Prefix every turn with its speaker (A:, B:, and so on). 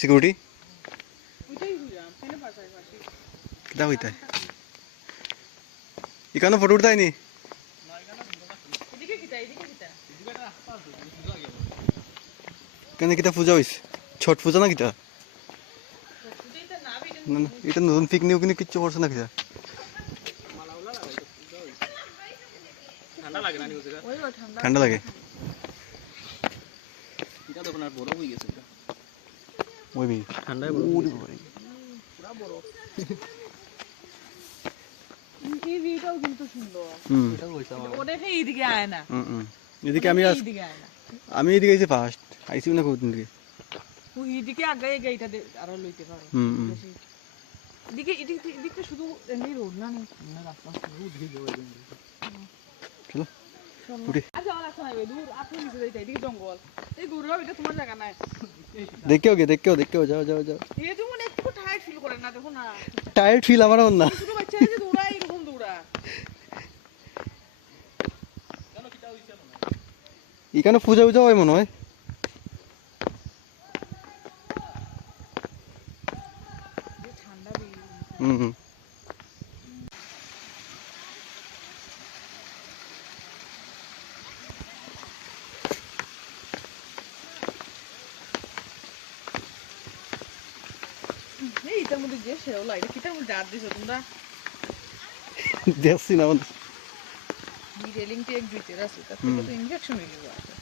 A: Security? কিতা হইতাই ইকানো photo উঠতাই নি? কেন কিতা পূজা হইছে? ছট পূজা না কিতা?
B: না
A: এটা নতুন পিকনিক উকনিক কিচ্ছু করছে না কিতা?
C: ঠান্ডা লাগে? আর বরফ হয়ে গেছে এটা।
A: ওই বি
C: ঠান্ডায়
A: ওরে বাবারে।
B: এই ভিউটাও কিন্তু সুন্দর।
A: হুম।
C: এটা হইছে আমার।
B: ওটা সেই এদিকে আয় না।
A: হুম হুম। এদিকে আমি
B: এদিকে আয় না।
A: আমি এদিকে আইছি ফার্স্ট আইছি না কোন দিকে
B: ওই এদিকে আগে এই আরও লইতে পারো।
A: হুম হুম।
B: বেশি। এদিকে এদিকে শুধু এমনি রোড না
C: না? রাস্তা
A: চলো। উঠি। দেখেও গে দেখেও দেখেও যাও যাও যাও।
B: টায়ার্ড ফিল না
A: এখানে পূজা পূজা হয় মনে হয়?
B: ঠান্ডা
A: হুম।
B: এই এটার মধ্যে যে শেওলা এটা কিটার মধ্যে জাত দিছো তোমরা?
A: দেখছি না
B: এক দুইতে আছে তার থেকে তো ইনফেকশন হয়ে যাবে